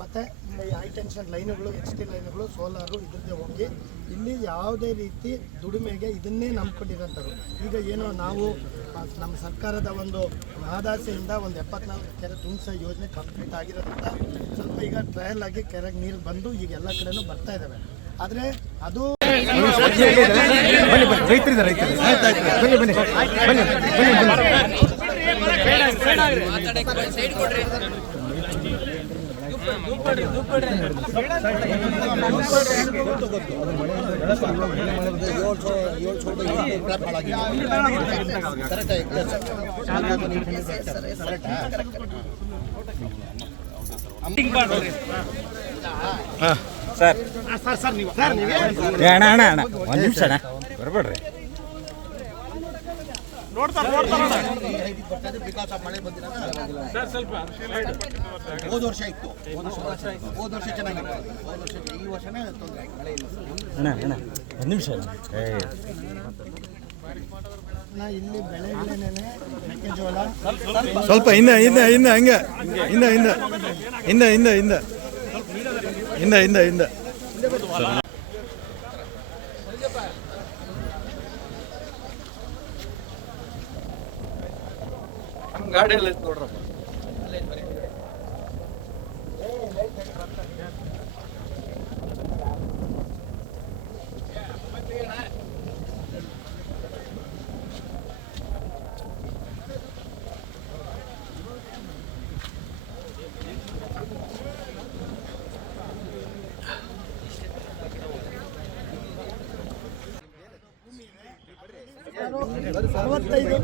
ಮತ್ತು high tension ಲೈನುಗಳು HT ಲೈನುಗಳು solar ಇದ್ರದ್ದೇ ಹೋಗಿ ಇಲ್ಲಿ ಯಾವುದೇ ರೀತಿ ದುಡಿಮೆಗೆ ಇದನ್ನೇ ನಂಬ್ಕೊಂಡಿರೋಂಥವ್ರು. ಈಗ ಏನೋ ನಾವು ನಮ್ಮ ಸರ್ಕಾರದ ಒಂದು ಮಹದಾಸೆಯಿಂದ ಒಂದು 74 ಕೆರೆ ತುಂಬಿಸೋ ಯೋಜನೆ ಕಂಪ್ಲೀಟ್ ಆಗಿರೋದ್ರಿಂದ ಸ್ವಲ್ಪ ಈಗ ಟ್ರಯಲ್ ಆಗಿ ಕೆರೆಗೆ ನೀರು ಬಂದು ಈಗ ಎಲ್ಲ ಕಡೆನೂ ಬರ್ತಾ ಇದ್ದಾವೆ. ಆದರೆ ಅದು ಸರ್ ಅಣ್ಣ ಒಂದು ನಿಮಿಷ ಅಣ್ಣ ಬರ್ಬೇಡ್ರಿ. ಹೋದ ವರ್ಷ ಇತ್ತು, ಹೋದ ವರ್ಷ ಚೆನ್ನಾಗಿತ್ತು, ಹೋದ ವರ್ಷ ಈ ವರ್ಷನೇ ತೊಂದರೆ ಆಯ್ತು, ಮಳೆ ಇಲ್ಲ. ಅಣ್ಣ ಒಂದು ನಿಮಿಷ ಇಲ್ಲಿ ಬೆಳೆಗಳೇನೆ ಮೆಕ್ಕೆಜೋಳ ಸ್ವಲ್ಪ ಹಿಂದೆ ಹಂಗೆ ಹಿಂದೆ ಗಾಡಿಯಲ್ಲಿ ನೋಡ್ರಪ್ಪ. ಅರವತ್ತೈದು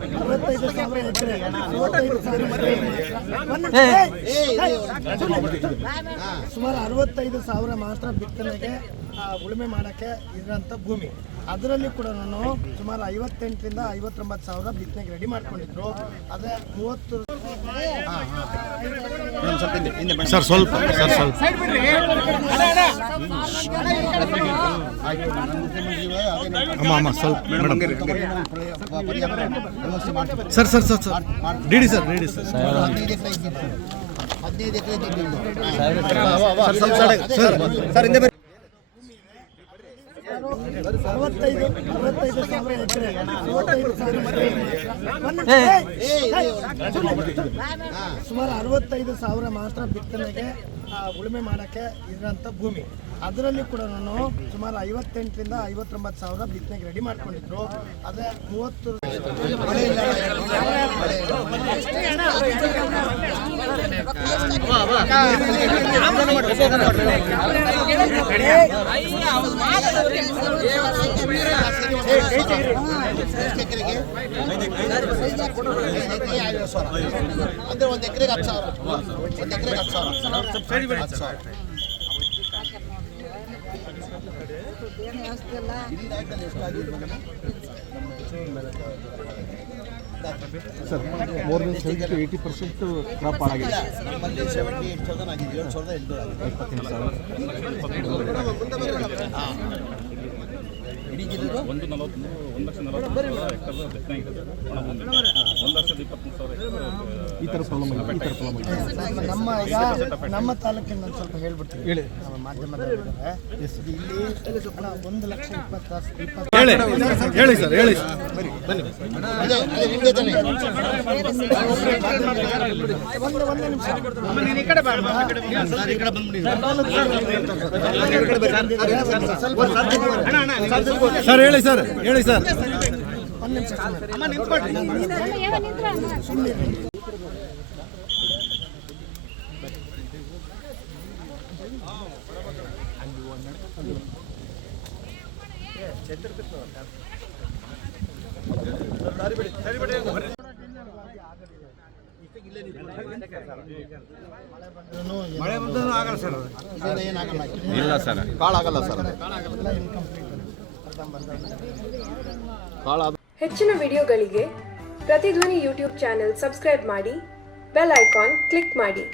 ಸಾವಿರ ಎಕರೆ, 45,000 ಸುಮಾರು 65,000 ಮಾತ್ರ ಬಿತ್ತನೆಗೆ ಉಳುಮೆ ಮಾಡೋಕ್ಕೆ ಇರೋಂಥ ಭೂಮಿ. ಅದರಲ್ಲಿ ಕೂಡ ನಾನು ಸುಮಾರು 58,000 ರಿಂದ 59,000 ಬಿತ್ತನೆಗೆ ರೆಡಿ ಮಾಡ್ಕೊಂಡಿದ್ರು. ಆದರೆ 30 ಸರ್ ಸ್ವಲ್ಪ ಅಮ್ಮ ಸ್ವಲ್ಪ ಸರ್ ಡಿ ಸರ್ 15 ಎಕರೆ ಸರ್ ಹಿಂದೆ 65,000 ಎಕರೆ, 45,000 ಸುಮಾರು 65,000 ಮಾತ್ರ ಬಿತ್ತನೆಗೆ ಉಳುಮೆ ಮಾಡೋಕ್ಕೆ ಇರೋಂಥ ಭೂಮಿ. ಅದರಲ್ಲಿ ಕೂಡ ನಾನು ಸುಮಾರು 58,000 ರಿಂದ 59,000 ಬಿತ್ತನೆಗೆ ರೆಡಿ ಮಾಡ್ಕೊಂಡಿದ್ರು. ಆದರೆ 30 ಅಂದ್ರೆ 1 ಎಕರೆಗೆ 10,000. Sir more than 70 to 80% crop ಆಗಿದೆ. ನಮ್ಮಲ್ಲಿ 78,000 ಆಗಿದೆ, 7,800 ಇಡೀ ಜಿಲ್ಲೆದು 1,40,000 ಎಕರೆ ಬಿತ್ತನೆ ಆಗಿದೆ. 1,23,000 ಈ ಥರ ಪ್ರಾಬ್ಲಮ್ ನಮ್ಮ ತಾಲೂಕಿನ ನಾನು ಸ್ವಲ್ಪ ಹೇಳ್ಬಿಡ್ತೀನಿ. ಹೇಳಿ. ನಮ್ಮ ಮಾಧ್ಯಮದಲ್ಲಿ ಇಲ್ಲಿ 1,20,000 ಹೇಳಿ ಸರ್ ಹೇಳಿ ಒಂದೇ ನಿಮಿಷ ಸರ್ ಹೇಳಿ ಸರ್ ಒಂದು ನಿಮಿಷ ಮಳೆ ಬಂದರೂ ಆಗಲ್ಲ ಸರ್. ಇಲ್ಲ ಸರ್, ಕಾಳಾಗಲ್ಲ ಸರ್. ಹೆಚ್ಚಿನ ವಿಡಿಯೋಗಳಿಗೆ ಪ್ರತಿಧ್ವನಿ ಯೂಟ್ಯೂಬ್ ಚಾನೆಲ್ ಸಬ್ಸ್ಕ್ರೈಬ್ ಮಾಡಿ, ಬೆಲ್ ಐಕಾನ್ ಕ್ಲಿಕ್ ಮಾಡಿ.